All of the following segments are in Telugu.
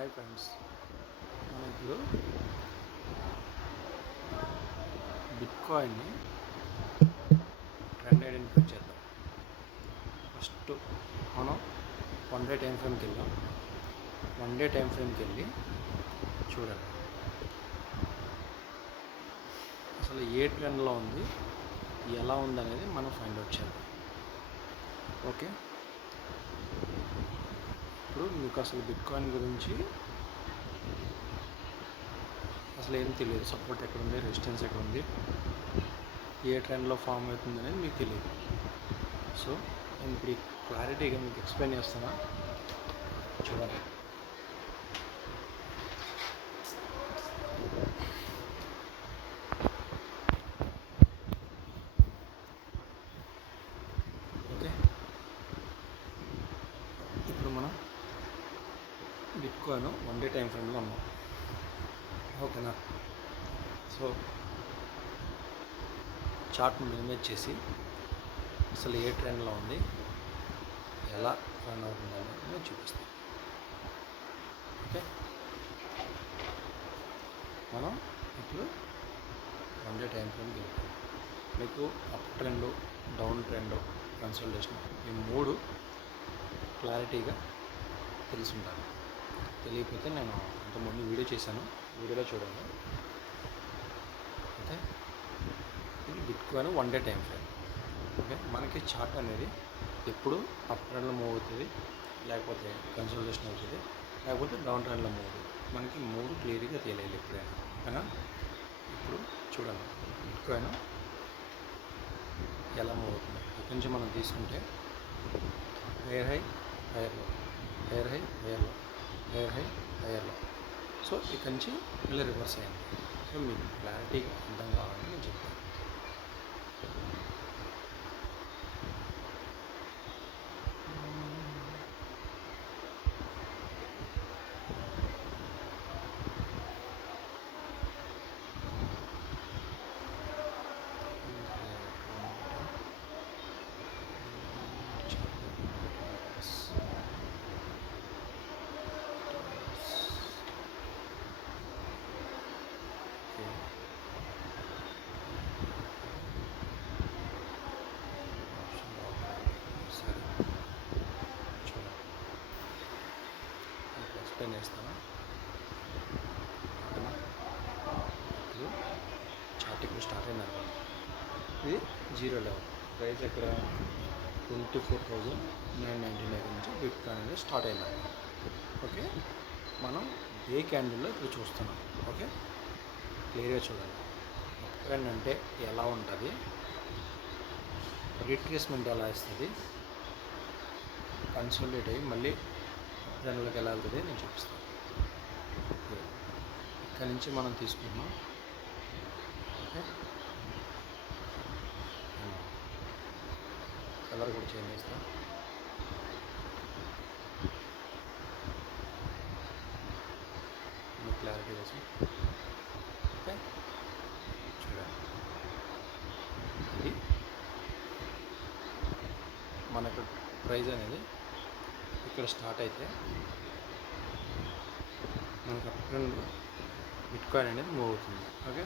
హాయ్ ఫ్రెండ్స్, మనం ఇప్పుడు బిట్కాయిన్ని ట్రెండ్ ఐడెంటిఫై చేద్దాం. ఫస్ట్ మనం 1 డే టైం ఫ్రేమ్కి వెళ్దాం. 1 డే టైం ఫ్రేమ్కి వెళ్ళి చూడండి అసలు ఏ ట్రెండ్లో ఉంది, ఎలా ఉందనేది మనం ఫైండ్ అవుట్ చేద్దాం. ఓకే, ఇప్పుడు మీకు అసలు బిట్కాయిన్ గురించి అసలు ఏం తెలియదు. సపోర్ట్ ఎక్కడ ఉంది, రెసిస్టెన్స్ ఎక్కడ ఉంది, ఏ ట్రెండ్లో ఫామ్ అవుతుంది అనేది మీకు తెలియదు. సో నేను ఇప్పుడు క్లారిటీగా మీకు ఎక్స్ప్లెయిన్ చేస్తానా, చూడండి. ఓకే, ఇప్పుడు మనం బిట్కాయిన్ 1 డే టైం ఫ్రేమ్లో ఉన్నాం. ఓకేనా? సో చార్ట్ని మినిమైజ్ చేసి అసలు ఏ ట్రెండ్లో ఉంది, ఎలా రన్ అవుతుంది అనేది నేను చూపిస్తాను. ఓకే, మనం ఇప్పుడు 1 డే టైం ఫ్రేమ్కి వెళ్తాం. మీకు up trend, down trend, consultation ఈ 3 క్లారిటీగా తెలిసి ఉండాలి. తెలియకపోతే నేను అంతకుముందు వీడియో చేశాను, వీడియోలో చూడండి. ఓకే, ఇది bitcoin 1 day time frame. Okay, మనకి చార్ట్ అనేది ఎప్పుడు అప్ ట్రెండ్లో మూవ్ అవుతుంది, లేకపోతే కన్సల్టేషన్ అవుతుంది, లేకపోతే డౌన్ ట్రెండ్లో మూవ్ అవుతుంది. మనకి 3 క్లియర్గా తెలియాలి ఎప్పుడైనా. ఓకేనా? ఇప్పుడు చూడండి బిట్కాయిన్ ఎలా మూవ్ అవుతుంది. ఇక్కడి నుంచి మనం తీసుకుంటే హైయర్ హై, హైయర్ లో, హైయర్ హై, హైయర్ లో, హైయర్ హై, హైయర్ లో. సో ఇక్కడి నుంచి మళ్ళీ రివర్స్ అయింది. సో మీకు క్లారిటీగా అర్థం కావాలని నేను చెప్తాను. ఎక్స్ప్లెయిన్ చేస్తాను. ఇప్పుడు చార్ట్ ఇప్పుడు స్టార్ట్ అయింది అనుకోండి. ఇది 0 లెవెల్, ప్రైస్ ఎక్కడ 24,999 నుంచి బిట్కాయిన్ అనేది స్టార్ట్ అయింది. ఓకే, మనం డే క్యాండిల్లో ఇప్పుడు చూస్తున్నాం. ఓకే, క్లియర్గా చూడండి. ట్రెండ్ అంటే ఎలా ఉంటుంది, రిట్రేస్మెంట్ ఎలా ఇస్తుంది, కన్సోలిడేట్ అయ్యి మళ్ళీ ట్రెండ్లోకి ఎలా వెళ్తుంది నేను చూపిస్తాను. ఇక్కడ నుంచి మనం తీసుకుంటున్నాం. ఓకే, కలర్ కూడా చేంజ్ చేస్తాం. క్లారిటీ కోసం. ఓకే, చూడండి. ఇది మనకు ప్రైస్ అనేది ఇక్కడ స్టార్ట్ అయితే మనకు అప్ ట్రెండ్ బిట్కాయిన్ అనేది మూవ్ అవుతుంది. ఓకే,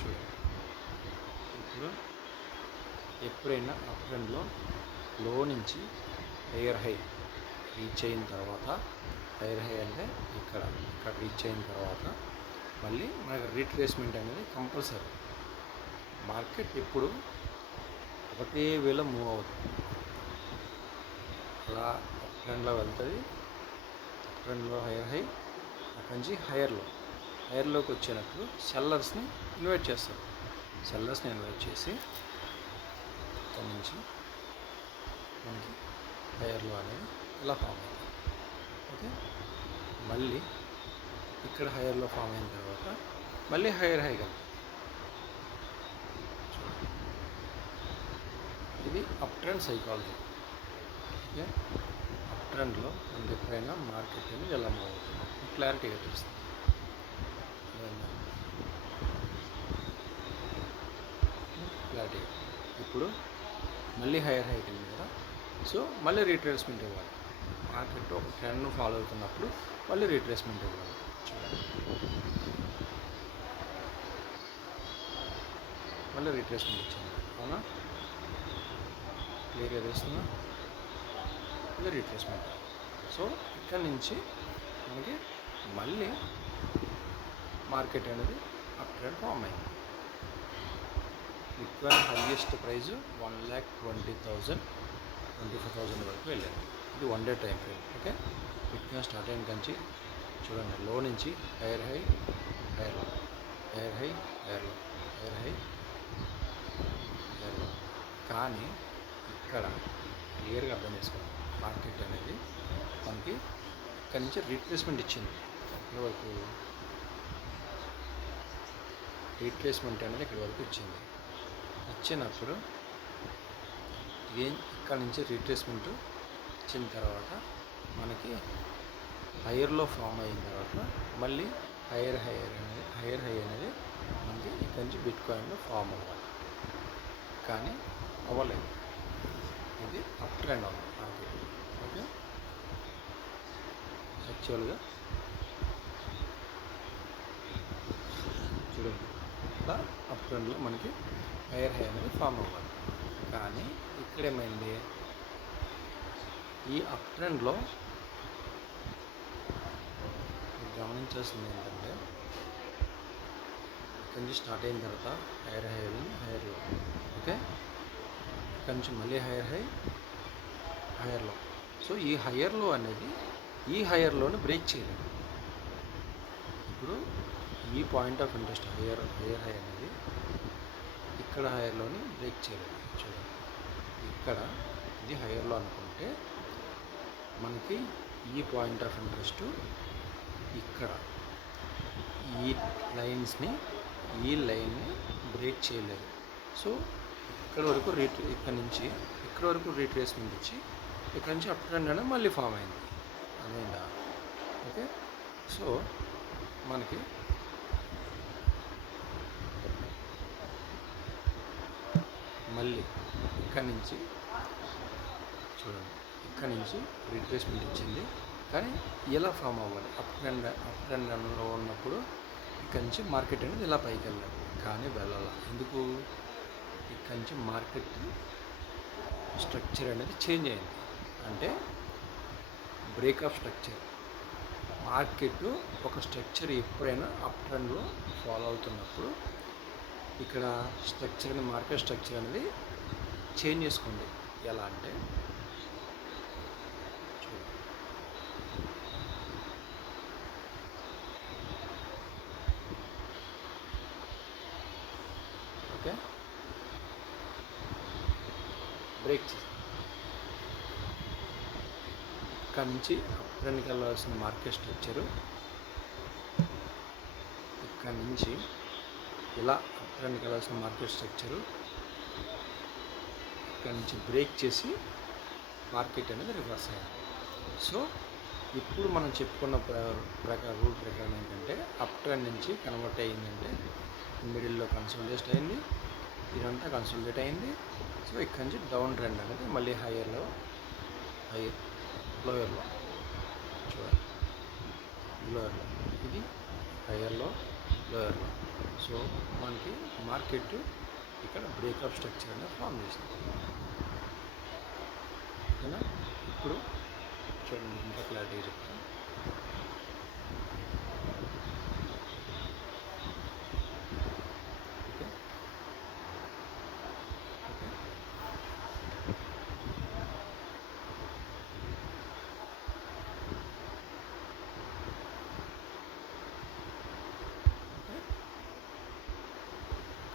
చూడండి. ఇప్పుడు ఎప్పుడైనా అప్ ట్రెండ్లో లో నుంచి హైయర్ హై రీచ్ అయిన తర్వాత, హైయర్ హై అంటే ఇక్కడ రీచ్ అయిన తర్వాత మళ్ళీ మనకు రీట్రేస్మెంట్ అనేది కంపల్సరీ. మార్కెట్ ఎప్పుడు ఒకటే వేలో మూవ్ అవుతుంది. అలా అప్ ట్రెండ్లో వెళ్తుంది. అప్ ట్రెండ్లో హైయర్ హై, అక్కడి నుంచి హైయర్లోకి వచ్చినప్పుడు సెల్లర్స్ని ఇన్వైట్ చేస్తారు. సెల్లర్స్ని ఇన్వైట్ చేసి అక్కడి నుంచి మనకి హైయర్లో అనేది ఇలా ఫామ్ అవుతుంది. ఓకే, మళ్ళీ ఇక్కడ హైయర్లో ఫామ్ అయిన తర్వాత మళ్ళీ హైయర్ హై వెళ్తుంది. ఇది up trend psychology. Okay, up ట్రెండ్లో మనకి ఎప్పుడైనా మార్కెట్ అనేది ఎలా మూవ్ అవుతుంది క్లారిటీగా తెలుస్తుంది. క్లారిటీగా ఇప్పుడు మళ్ళీ హైయర్ హైకి వెళ్ళింది కదా, సో మళ్ళీ రీట్రేస్మెంట్ ఇవ్వాలి. మార్కెట్ ఒక ట్రెండ్ ఫాలో అవుతున్నప్పుడు మళ్ళీ రీట్రేస్మెంట్ ఇవ్వాలి. చూడండి, మళ్ళీ రీట్రేస్మెంట్ ఇచ్చింది, అవునా? క్లియర్గా తెలుస్తుందా? మళ్ళీ రీట్రేస్మెంట్. సో ఇక్కడ నుంచి మనకి మళ్ళీ మార్కెట్ అనేది అప్ ట్రెండ్ ఫామ్ అయింది. బిట్కాయిన్ హైయెస్ట్ ప్రైస్ 1,20,000 24,000 వరకు వెళ్ళింది. ఇది 1 day time frame. Okay, bitcoin start అయిన కంచి చూడండి, లో నుంచి హైయర్ హై, హైయర్ లో, హైయర్ హై, హైయర్ లో, హైయర్ హై, హైయర్ లో. కానీ ఇక్కడ క్లియర్గా అర్థం చేసుకోండి, మార్కెట్ అనేది మనకి ఇక్కడ నుంచి రీట్రేస్మెంట్ ఇచ్చింది. ఇక్కడ వరకు రీట్రేస్మెంట్ అనేది ఇక్కడ వరకు ఇచ్చింది. ఇచ్చినప్పుడు ఇక్కడ నుంచి రీట్రేస్మెంట్ ఇచ్చిన తర్వాత మనకి హైయర్లో ఫామ్ అయిన తర్వాత మళ్ళీ హైయర్ హై అనేది మనకి ఇక్కడ నుంచి బిట్కాయిన్లో ఫామ్ అవ్వాలి. కానీ అవ్వలేదు, ఇది అప్ ట్రెండ్ ఉంది మార్కెట్. ఓకే, యాక్చువల్గా చూడండి, ఇట్లా అప్ ట్రెండ్లో మనకి హైయర్ హై అనేది ఫామ్ అవ్వాలి. కానీ ఇక్కడ ఏమైంది, ఈ అప్ ట్రెండ్లో గమనించాల్సింది ఏంటంటే ఇక్కడ నుంచి స్టార్ట్ అయిన తర్వాత హైయర్ హై వెళ్ళింది, హైయర్ లో. ఓకే, ఇక్కడ నుంచి మళ్ళీ హైయర్ హై, హైయర్ లో. సో ఈ హైయర్ లో అనేది ఈ హైయర్ లోని బ్రేక్ చేయలేదు. ఇప్పుడు ఈ point of interest hire high అనేది ఇక్కడ హైయర్లోని బ్రేక్ చేయలేదు. చూడండి, ఇక్కడ ఇది హైయర్లో అనుకుంటే మనకి ఈ పాయింట్ ఆఫ్ ఇంట్రెస్ట్ ఇక్కడ ఈ లైన్ని బ్రేక్ చేయలేదు. సో ఇక్కడ వరకు ఇక్కడ వరకు రీట్రేస్మెంట్ ఇచ్చి ఇక్కడ నుంచి అప్ ట్రెండ్ అనేది మళ్ళీ ఫామ్ అయింది. అదేందా? ఓకే, సో మనకి మళ్ళీ ఇక్కడ నుంచి చూడండి, ఇక్కడ నుంచి రీట్రేస్మెంట్ ఇచ్చింది. కానీ ఎలా ఫామ్ అవ్వాలి, అప్ ట్రెండ్లో ఉన్నప్పుడు ఇక్కడ నుంచి మార్కెట్ అనేది ఇలా పైకి వెళ్ళాలి. కానీ వెళ్ళాల, ఎందుకు? ఇక్కడ నుంచి మార్కెట్ స్ట్రక్చర్ అనేది చేంజ్ అయింది. అంటే బ్రేక్ ఆఫ్ స్ట్రక్చర్. మార్కెట్ ఒక స్ట్రక్చర్ ఎప్పుడైనా అప్ ట్రెండ్లో ఫాలో అవుతున్నప్పుడు ఇక్కడ మార్కెట్ స్ట్రక్చర్ అనేది చేంజ్ చేసుకుంది. ఎలా అంటే చూడండి, ఓకే, బ్రేక్ చేసి ఇక్కడ నుంచి అప్ ట్రెండ్కి వెళ్ళాల్సిన మార్కెట్ స్ట్రక్చరు ఇక్కడ నుంచి ఇలా అప్ ట్రెండ్కి వెళ్ళాల్సిన మార్కెట్ స్ట్రక్చరు ఇక్కడ నుంచి బ్రేక్ చేసి మార్కెట్ అనేది రివర్స్ అయింది. సో ఇప్పుడు మనం చెప్పుకున్న రూల్ ప్రకారం ఏంటంటే అప్ ట్రెండ్ నుంచి కన్వర్ట్ అయ్యిందంటే మిడిల్లో కన్సోలిడేట్ అయింది, ఇదంతా కన్సోలిడేట్ అయింది. సో ఇక్కడ నుంచి డౌన్ ట్రెండ్ అనేది మళ్ళీ లోయర్లో చూడండి, లోయర్లో ఇది హైయర్లో, లోయర్లో. సో మనకి మార్కెట్ ఇక్కడ బ్రేకప్ స్ట్రక్చర్ అనేది ఫామ్ చేసింది. ఓకేనా? ఇప్పుడు చూడండి, ఇంకా క్లారిటీగా చెప్తాను. ఓకే, ఓకే,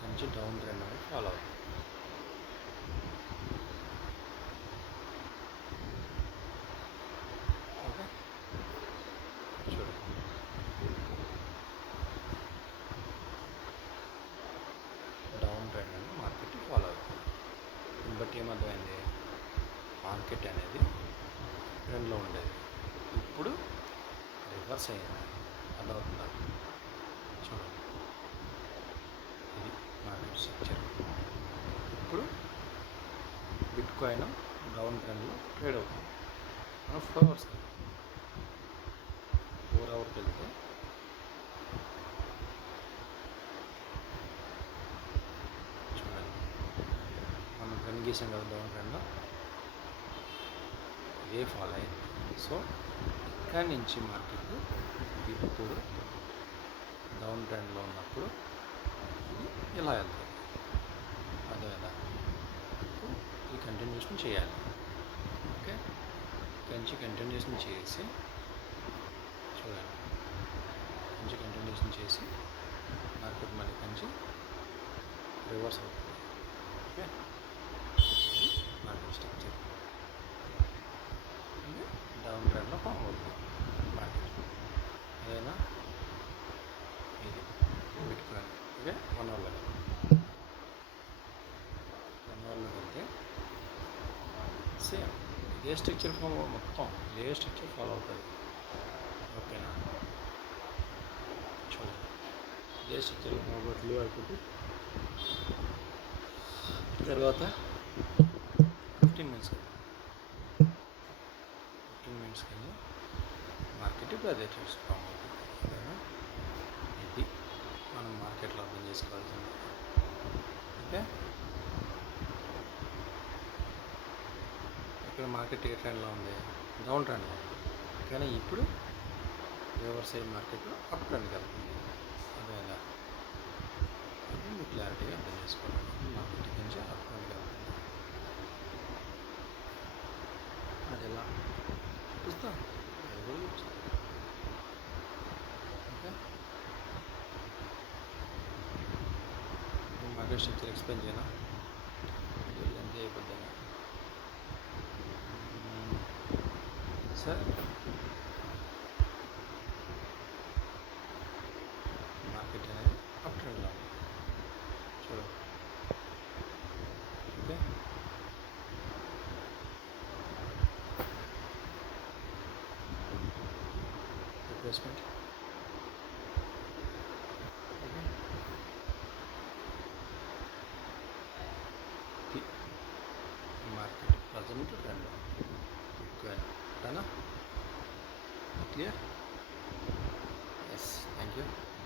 కొంచెం డౌన్ ట్రెండ్ అనేది ఫాలో అవుతుంది. బట్టి ఏమర్థమైంది, మార్కెట్ అనేది ట్రెండ్లో ఉండేది, ఇప్పుడు రివర్స్ అయ్యింది. అర్థమవుతుందా? చూడండి, ఇది మార్కెట్ స్ట్రక్చర్. ఇప్పుడు బిట్కాయిన్ డౌన్ ట్రెండ్లో ట్రేడ్ అవుతుంది. మనం 4 అవర్స్ 4 అవర్కి వెళ్తే చూడండి, మనం ట్రెండ్ గీసాం కదా, డౌన్ ట్రెండ్లో ఇదే ఫాలో అయ్యింది. సో ఇక్కడి నుంచి మార్కెట్ ఇప్పుడు డౌన్ ట్రెండ్లో ఉన్నప్పుడు ఇలా వెళ్తుంది. అదే కదా, ఈ కంటిన్యూషన్ చేయాలి. ఓకే, కంచి కంటిన్యూషన్ చేసి చూడండి, కంచి కంటిన్యూషన్ చేసి మార్కెట్ మళ్ళీ కంచి రివర్స్ అవుతుంది. ఓకే, మార్కెట్ స్ట్రక్చర్ డౌన్ ట్రెండ్లో ఫామ్ అవుతుంది మార్కెట్. అదేనా, ఇది పెట్టుకోండి. ఓకే, 1 అవర్లో 1 అవర్లోకి వెళ్తే సేమ్ ఇదే స్ట్రక్చర్ ఫామ్, మొత్తం ఇదే స్ట్రక్చర్ ఫాలో అవుతుంది. ఓకేనా, చూడండి, ఇదే స్ట్రక్చర్ బొట్లు అయిపోతుంది. తర్వాత 15 మినిట్స్ కానీ మార్కెట్ ఇప్పుడు అదే ఫామ్ అవుతుంది. ఓకేనా, ఇది మనం మార్కెట్లో అర్థం చేసుకోవాల్సింది. ఓకే, ఇక్కడ మార్కెట్ ఏ ట్రెండ్లో ఉంది, డౌన్ ట్రెండ్లో ఉంది. కానీ ఇప్పుడు రివర్స్ అయ్యే మార్కెట్లో అప్ ట్రెండ్కి వెళ్తుంది. అదేనా, ఇది మీకు క్లారిటీగా అర్థం చేసుకోవాలి. మార్కెట్ నుంచి అప్ ట్రెండ్కి వెళ్తుంది. అది ఎలా చూపిస్తా, ఓకే, మార్కెట్ స్ట్రక్చర్ ఎక్స్ప్లెయిన్ చేయనా, ఎంత అయిపోద్దా సార్. మార్కెట్ అనేది అప్ ట్రెండ్లో ఉంది చూడండి. Okay, replacement. Okay, market present trend ఎక్కువ, క్లియర్.